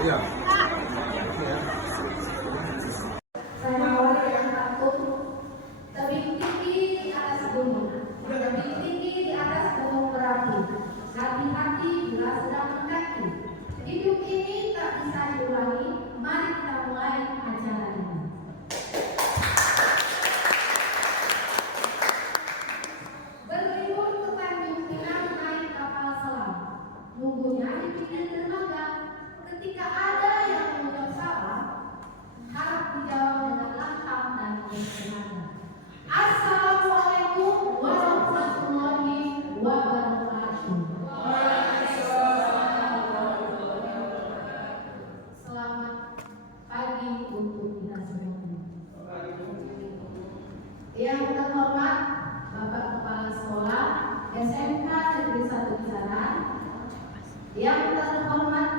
Iya. Saya mau yang takut tebing tinggi di atas gunung, tebing tinggi di atas gunung berapi. Hati-hati bila sedang mendaki. Hidup ini tak bisa diulangi. Mari kita mulai acara ini. Berlibur ke Tanjung Pinang naik kapal selam. Nunggunya di pinggir dermaga. Ketika ada yang mengucap salah, harap dijawab dengan lantang dan bersemangat. Assalamualaikum warahmatullahi wabarakatuh. Selamat pagi untuk kita semua. Yang terhormat Bapak Kepala Sekolah SMK Negeri 1 Kisaran, yang terhormat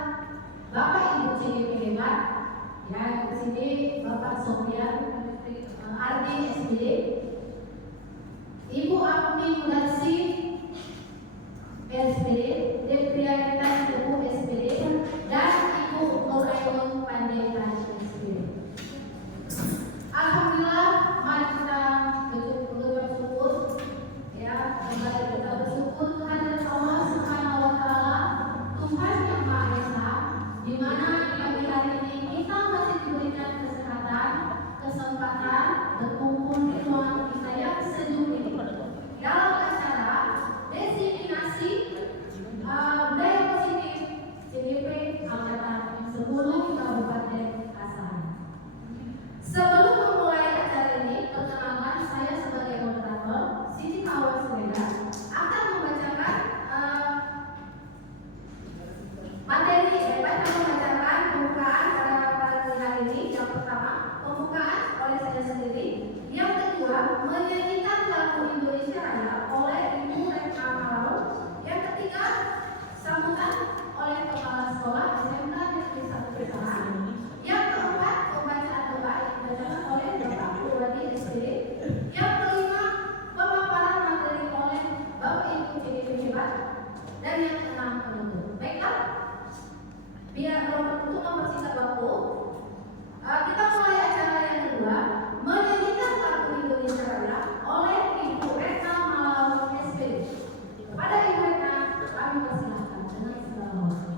Bapak Ibu CGP hebat, yang di sini Bapak Sofyan Ardi SPD, Ibu Apmi Mudarsih SPD, Deprianita Teguh SPD, dan Ibu Nurainun Panjaitan SPD. Alhamdulillah, mari kita mengucap syukur, ya, kembali kita bersyukur kehadirat Allah Subhanahu wa Ta'ala, Tuhan yang Maha Esa, di mana di pagi hari ini kita masih diberikan kesehatan, kesempatan berkumpul di ruangan kita yang sejuk ini dalam acara desiminasi budaya positif CGP Angkatan 10 Kabupaten Asahan. Sebelum memulai acara ini, perkenalkan saya sebagai moderator Siti Awas Weda akan membacakan materi membacakan pembukaan pada pagi hari ini. Yang pertama, pembukaan oleh saya sendiri. Yang kedua, menyanyikan lagu Indonesia Raya oleh Ibu Retna Malau. Yang ketiga, sambutan oleh Kepala Sekolah SMK Negeri 1 Kisaran. Yang keempat, pembacaan doa yang dibacakan oleh Bapak Purwadi SPD. Yang kelima, pemaparan materi oleh Bapak Ibu CGP hebat. Dan yang keenam, penutup. Baiklah, biar untuk mempersingkat waktu, kita mulai acara yang kedua, menyanyikan lagu Indonesia Raya oleh Ibu Retna Malau SPD. Kepada Ibu Retna, kami persilahkan dengan segala hormat.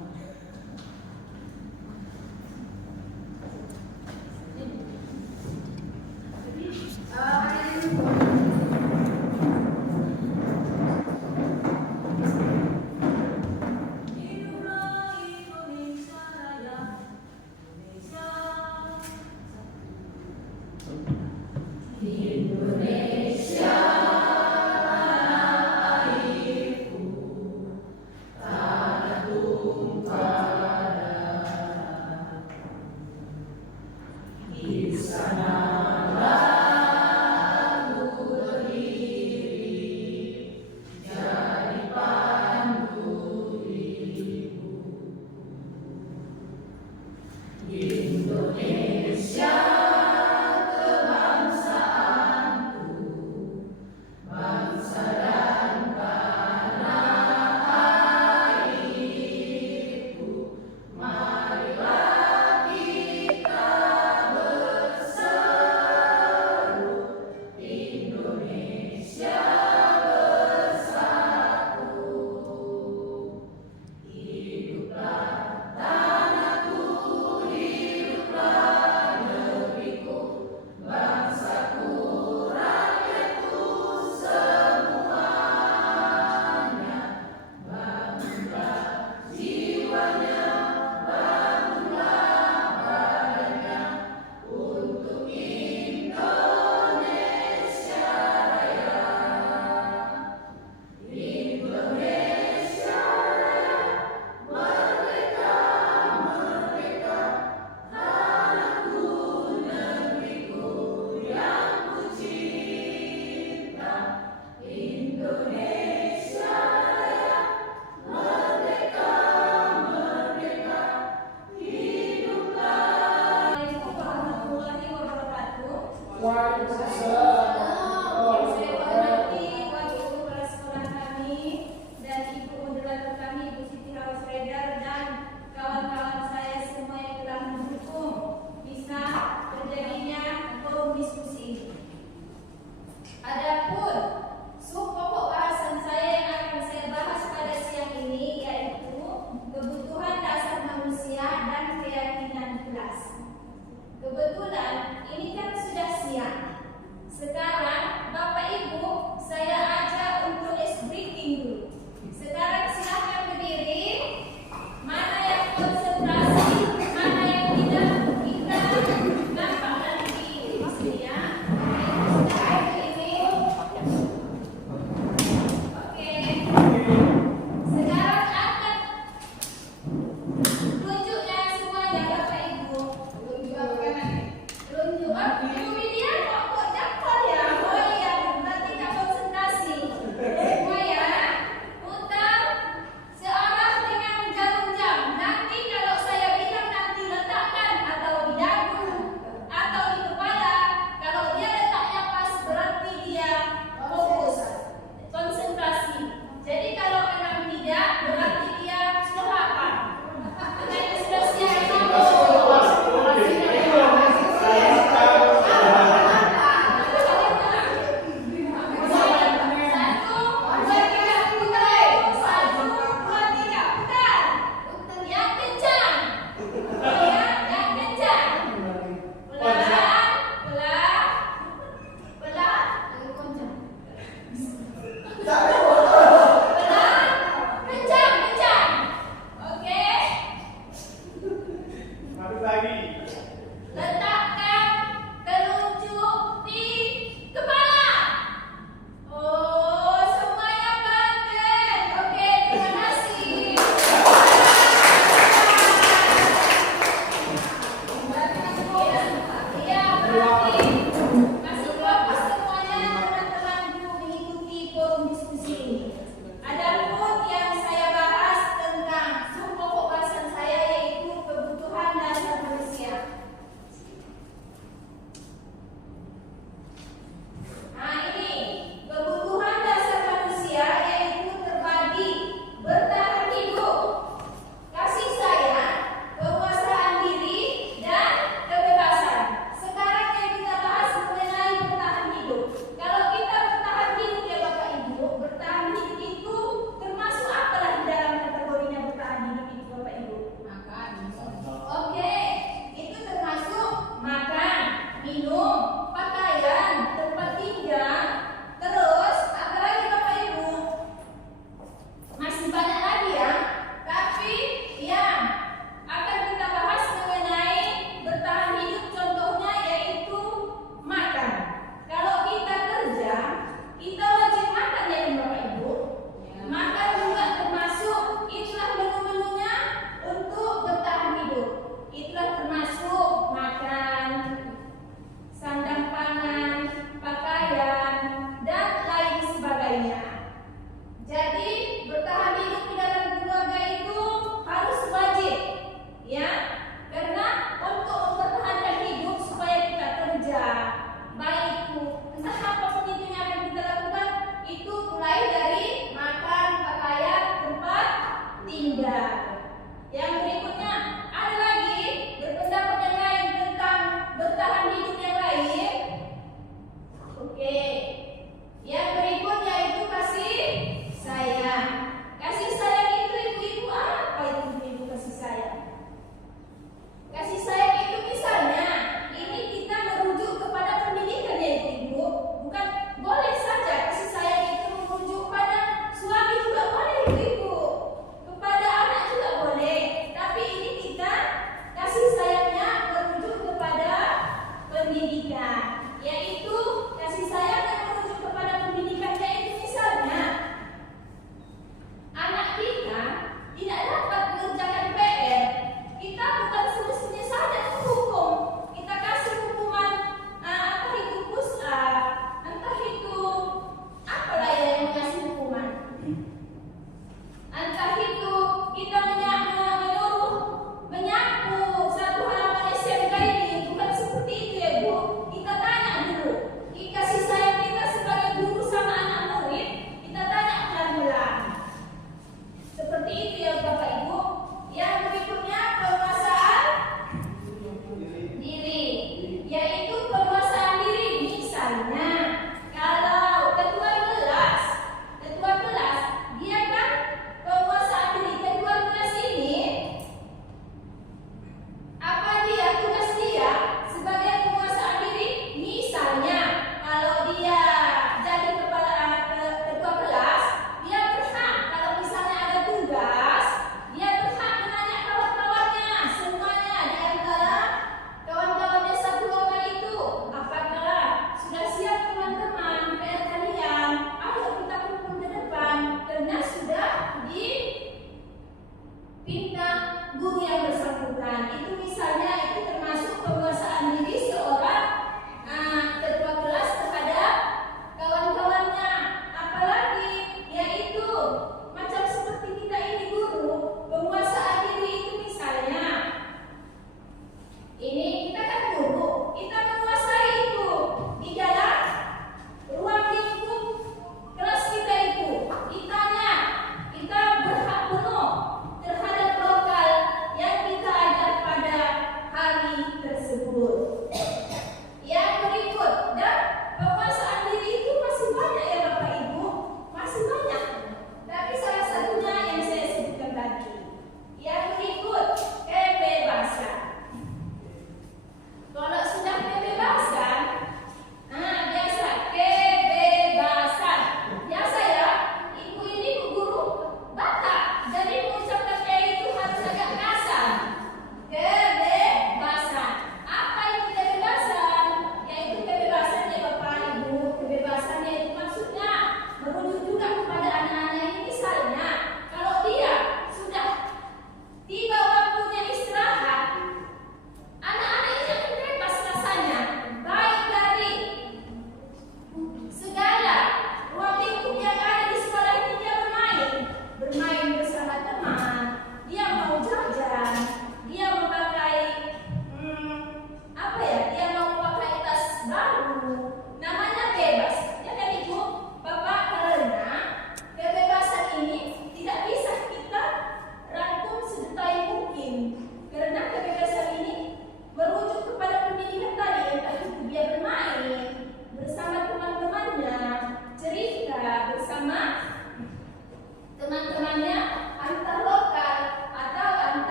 Ibu Siti Hawas Redar dan kawan-kawan saya semua lagi. Letakkan telunjuk di kepala. Oh, semuanya pandai. Oke, terima kasih. Iya, berarti masih fokus semuanya teman-teman dulu mengikuti forum diskusi ini. Adapun yang saya bahas tentang pokok bahasan saya yaitu kebutuhan dasar manusia.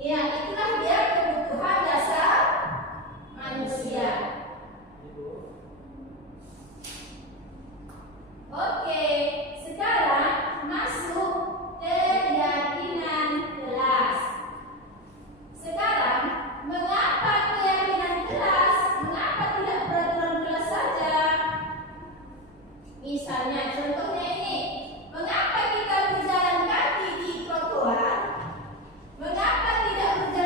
Ya, itulah dia kebutuhan dasar manusia. Oke, sekarang masuk keyakinan kelas. Sekarang, mengapa keyakinan kelas? Mengapa tidak peraturan kelas saja? Misalnya, contohnya ini, mengapa kita berjalan kaki di trotoar? Mengapa tidak berjalan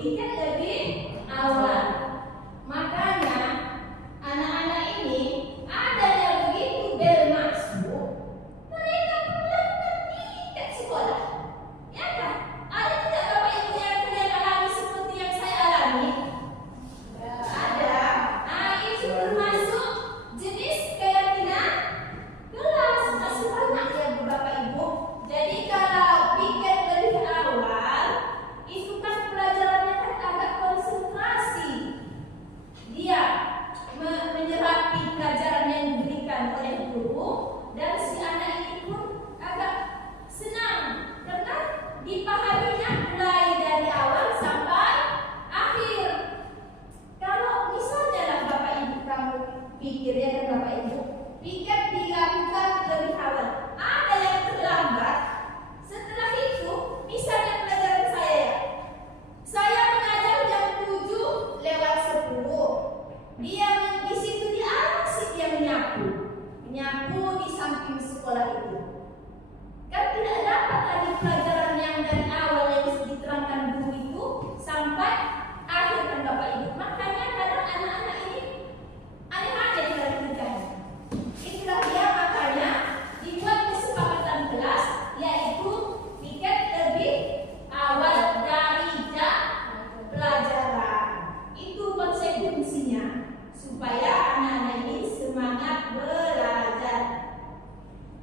bikin lebih awal. Makanya anak-anak ini ada yang begitu bel masuk, mereka pulang ke sekolah. Ya kan? Ada tidak Bapak Ibu yang kalian alami seperti yang saya alami? Ada. Nah, itu termasuk jenis keyakinan kelas. Masih banyak ya Bapak Ibu. Jadi kalau pikir lebih awal, itu kan pelajarannya kan agak konsentrasi. Dia menyerapi pelajaran yang diberikan oleh guru, dan si anak ini pun agak senang karena dipahaminya mulai dari awal sampai akhir. Kalau misalnya lah Bapak Ibu kamu pikir ya kan Bapak Ibu, pikir dilakukan lebih awal. Ada yang terlambat. Setelah itu, misalnya pelajaran saya mengajar jam 7:10. Dia di situ dia asik dia menyapu di samping sekolah itu. Kan tidak dapat lagi pelajaran yang dari awal yang diterangkan guru itu sampai akhir kan Bapak Ibu. Makanya kadang anak-anak ini aneh-aneh cara kerjanya. Itulah dia makanya dibuat kesepakatan kelas, yaitu pikir lebih awal dari jam pelajaran. Itu konsekuensinya supaya anak-anak ini semangat belajar.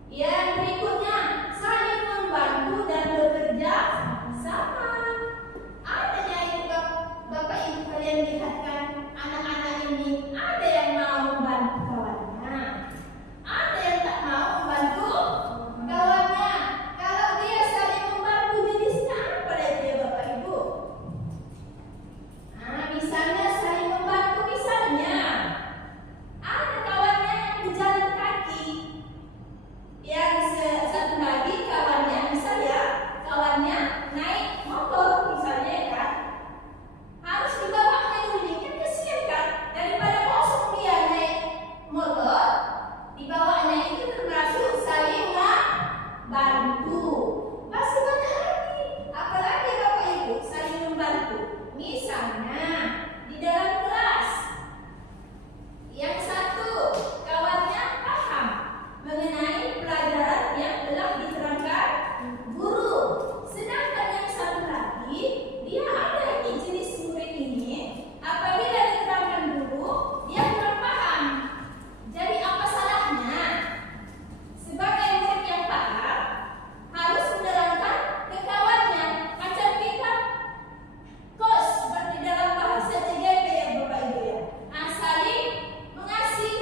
Yang berikutnya, saling membantu dan bekerja sama. Ada yang Bapak Ibu kalian lihatkan anak-anak ini, ada yang mau membantu kawannya, ada yang tak mau membantu kawannya. Kalau dia saling membantu, jenisnya apa dia Bapak Ibu? Nah, misalnya saling membantu, misalnya ada kawannya yang berjalan kaki, yang satu lagi kawannya misalnya kawannya naik motor misalnya ya kan, harus dibawanya dulu, kan kesian kan, daripada kosong dia naik motor, dibawanya itu termasuk saling membantu. Masih banyak lagi, apalagi Bapak Ibu saling membantu. Misalnya di dalam kelas, yang satu kawannya paham mengenai pelajaran yang telah diterangkan guru, sedangkan yang satu lagi dia ada di jenis murid ini, apabila diterangkan guru dia kurang paham. Jadi apa salahnya sebagai murid yang paham harus menerangkan ke kawannya, macam kita kos seperti dalam bahasa CGP ya Bapak Ibu ya. Nah, saling mengasih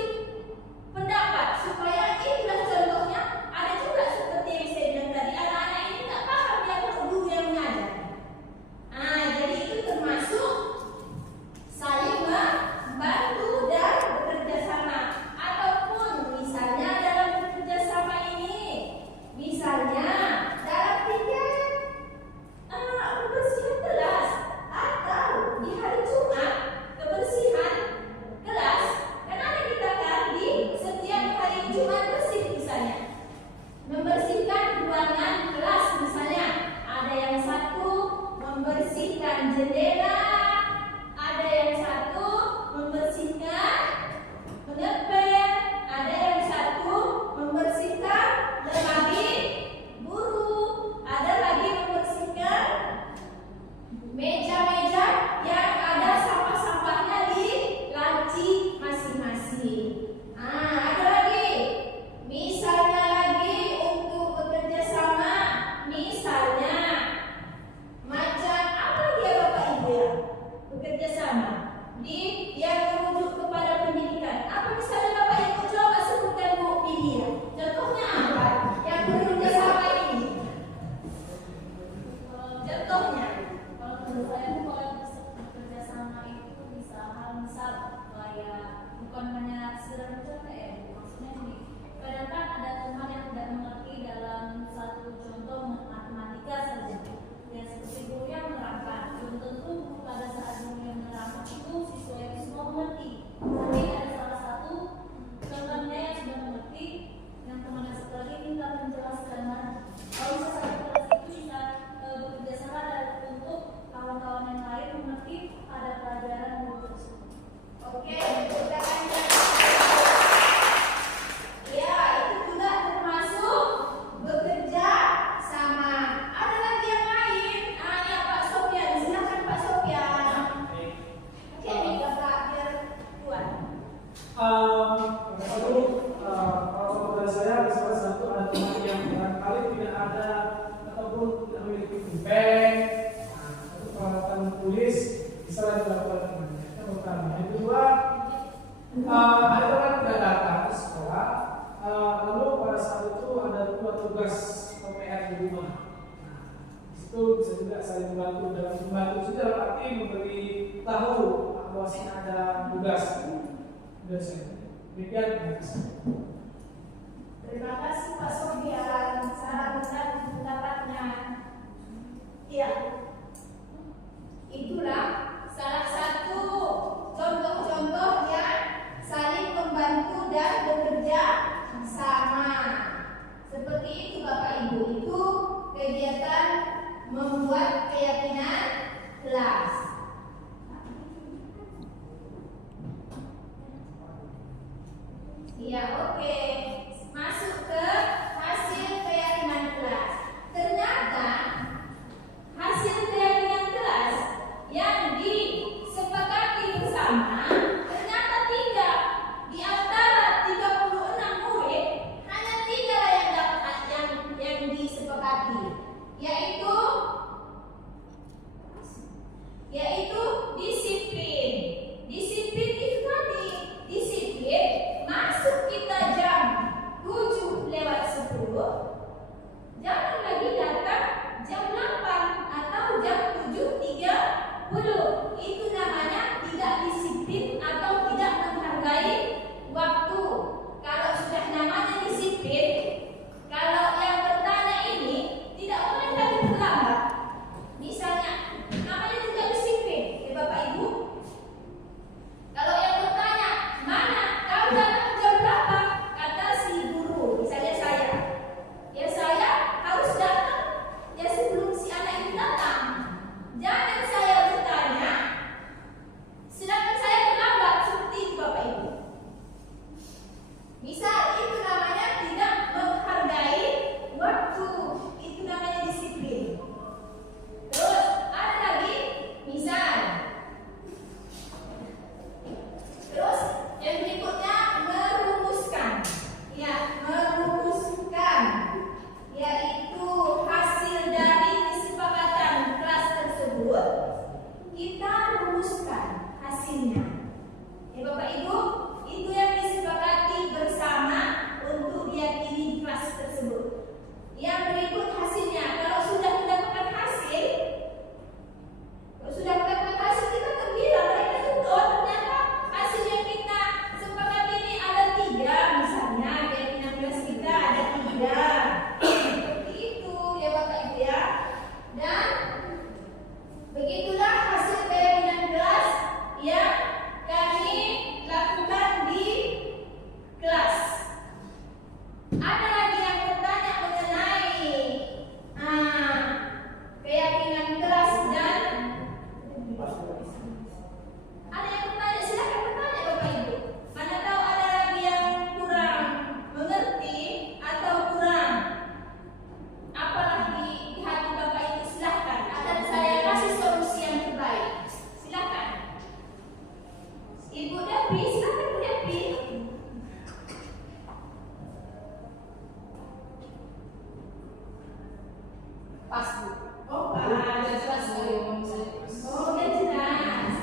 pendapat supaya inilah contohnya. Ada juga seperti yang saya bilang tadi, anak-anak ini tak paham ya kalau guru yang mengajar. Nah, jadi itu termasuk saling membantu dan bekerja sama. Ataupun misalnya dalam bekerja sama ini, misalnya dalam tiket kebersihan kelas, atau di hari Jumat kebersihan kelas. Kenapa kita kan di setiap hari Jumat bersih misalnya, membersihkan ruangan kelas misalnya. Ada yang satu membersihkan jendela, ada yang satu membersihkan mengepel, ada yang satu membersihkan lemari guru, ada lagi membersihkan meja-meja yang ada sampah-sampahnya di laci masing-masing. Ada lagi, misalnya lagi untuk bekerja sama, misalnya macam apa dia Bapak Ibu ya, bekerja sama di yang merujuk kepada pendidikan. Apa misalnya Bapak Ibu coba sebutkan Bu Widya, contohnya apa yang bekerja sama ini? Contohnya, Kalau menurut saya tuh kalau bekerja sama itu bisa misal kayak bukan hanya sekedar bercanda ya, maksudnya ini kadang kan ada teman yang tidak mengerti dalam satu contoh matematika saja, ya seperti guru yang menerangkan, belum tentu pada saat guru yang menerangkan itu siswa itu semua mengerti, tapi ada salah satu temannya yang sudah mengerti, yang temannya satu lagi minta menjelaskan. Kalau bisa satu kelas itu bisa bekerja sama dan untuk kawan-kawan yang lain Oke, kita akan ya, itu juga termasuk bekerja sama. Ada lagi yang lain? Ya Pak Sofyan, silakan Pak Sofyan. Oke, Bapak biar kuat. Kalau dari saya salah satu ada teman yang barangkali tidak ada ataupun tidak memiliki bank atau peralatan tulis bisa dilakukan temannya. Itu pertama. Yang kedua, ada orang tidak datang ke sekolah, lalu pada saat itu ada dua tugas atau PR di rumah. Itu bisa juga saling membantu dalam membantu juga dalam arti memberi tahu bahwasanya ada tugas. Demikian. Terima kasih Pak Sofyan, sangat benar pendapatnya. Ya, itulah salah satu contoh-contoh yang saling membantu dan bekerja sama. Seperti itu Bapak Ibu, itu kegiatan membuat keyakinan kelas. Ya, oke. Masuk ke hasil keyakinan kelas. Ternyata hasil keyakinan kelas yang disepakati bersama ternyata 3 di antara 36 murid hanya 3 lah yang dapat yang disepakati, yaitu disiplin. Disiplin itu tadi, disiplin masuk kita jam 7:10, jangan lagi datang jam 8 atau jam 7:30. Itu namanya tidak disiplin atau tidak menghargai waktu. Kalau sudah namanya disiplin, kalau yang bertanya ini tidak boleh lagi terlambat. Misalnya namanya tidak disiplin, ya Bapak Ibu. Kalau yang bertanya, mana kau datang jam berapa? Kata si guru, misalnya saya. Ya saya harus datang ya sebelum si anak itu datang. Jangan saya bertanya, sedangkan saya terlambat, seperti itu Bapak Ibu. Misal itu namanya tidak menghargai waktu. Itu namanya disiplin. Terus ada lagi, misal. Terus yang berikutnya merumuskan. Ya, merumuskan, yaitu hasil dari kesepakatan kelas tersebut. Kita rumuskan hasilnya. Ya Bapak Ibu, itu yang disepakati bersama untuk diyakini di kelas tersebut. Yang berikut hasilnya. Kalau sudah mendapatkan hasil, kita gembira. Mereka tuh, oh ternyata hasil yang kita sepakati ini ada 3, misalnya keyakinan kelas kita ada 3. Seperti itu ya Bapak Ibu ya. Dan begitulah hasil keyakinan kelas yang kami lakukan di kelas. Ada lagi yang bertanya mengenai keyakinan kelas dan ada yang bertanya, silakan bertanya Bapak Ibu. Mana tahu ada lagi yang kurang mengerti atau kurang apalah di hati Bapak Ibu, silakan. Akan saya kasih solusi yang terbaik. Silakan. Ibu Devi, silakan Bu Devi. Pas Bu. Oh, Pak. Udah jelas Bu. Oh, udah jelas.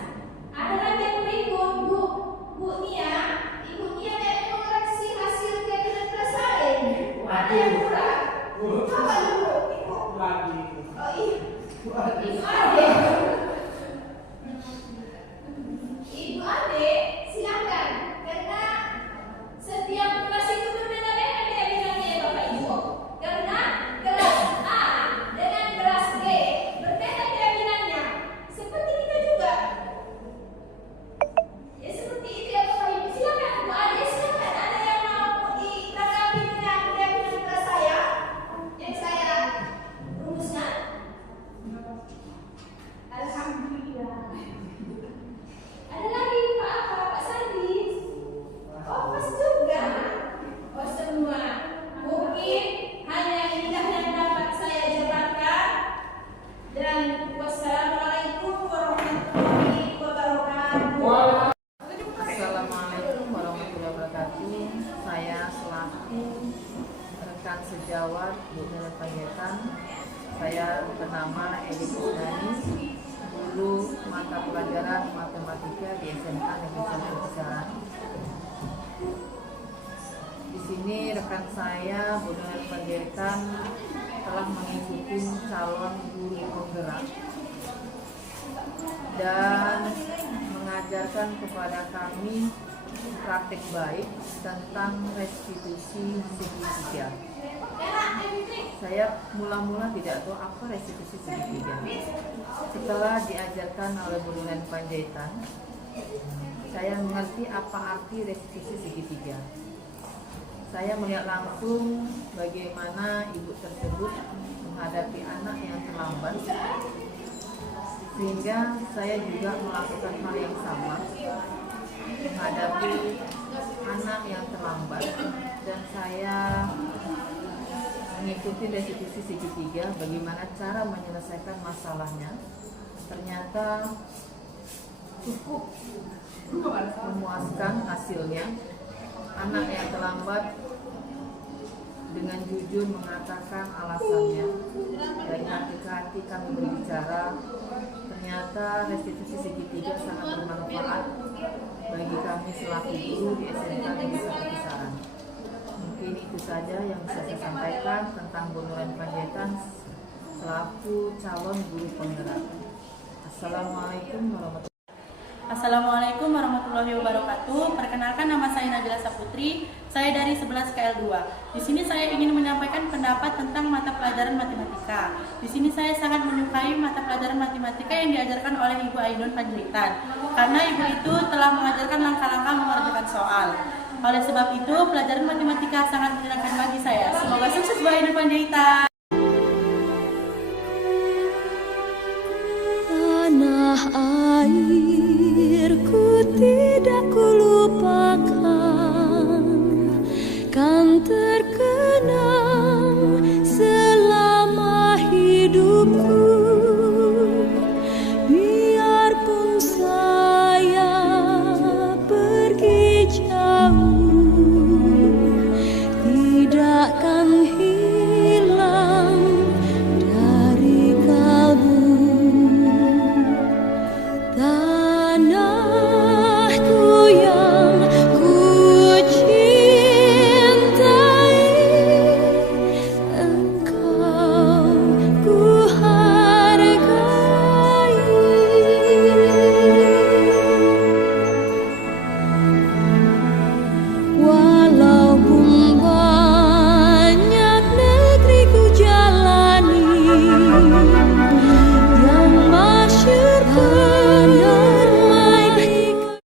mata pelajaran matematika di SMK Negeri 1 Kisaran. Di sini rekan saya Bu Nurul Panjaitan telah mengikuti calon guru penggerak dan mengajarkan kepada kami praktik baik tentang restitusi segitiga. Saya mula-mula tidak tahu apa restitusi segitiga. Setelah diajarkan oleh Bu Nurul Panjaitan, saya mengerti apa arti restitusi segitiga. Saya melihat langsung bagaimana ibu tersebut menghadapi anak yang terlambat, sehingga saya juga melakukan hal yang sama menghadapi anak yang terlambat, dan saya mengikuti restitusi segitiga bagaimana cara menyelesaikan masalahnya. Ternyata cukup memuaskan hasilnya. Anak yang terlambat dengan jujur mengatakan alasannya. Dari hati ke hati kami berbicara. Ternyata restitusi segitiga sangat bermanfaat bagi kami selaku guru di SMK Negeri 1 Kisaran. Mungkin itu saja yang bisa saya sampaikan tentang Bu Nurul Panjaitan selaku calon guru penggerak. Assalamualaikum warahmatullahi wabarakatuh. Perkenalkan, nama saya Nabila Saputri. Saya dari 11 KL2. Di sini saya ingin menyampaikan pendapat tentang mata pelajaran matematika. Di sini saya sangat menyukai mata pelajaran matematika yang diajarkan oleh Ibu Ainun Panjaitan, karena ibu itu telah mengajarkan langkah-langkah mengerjakan soal. Oleh sebab itu, pelajaran matematika sangat menyenangkan bagi saya. Semoga sukses Bu Ainun Panjaitan. Tanah airku tidak kulupakan, kan terkenang selama hidupku. Biarpun saya pergi jauh, tidakkan hilang dari kalbu.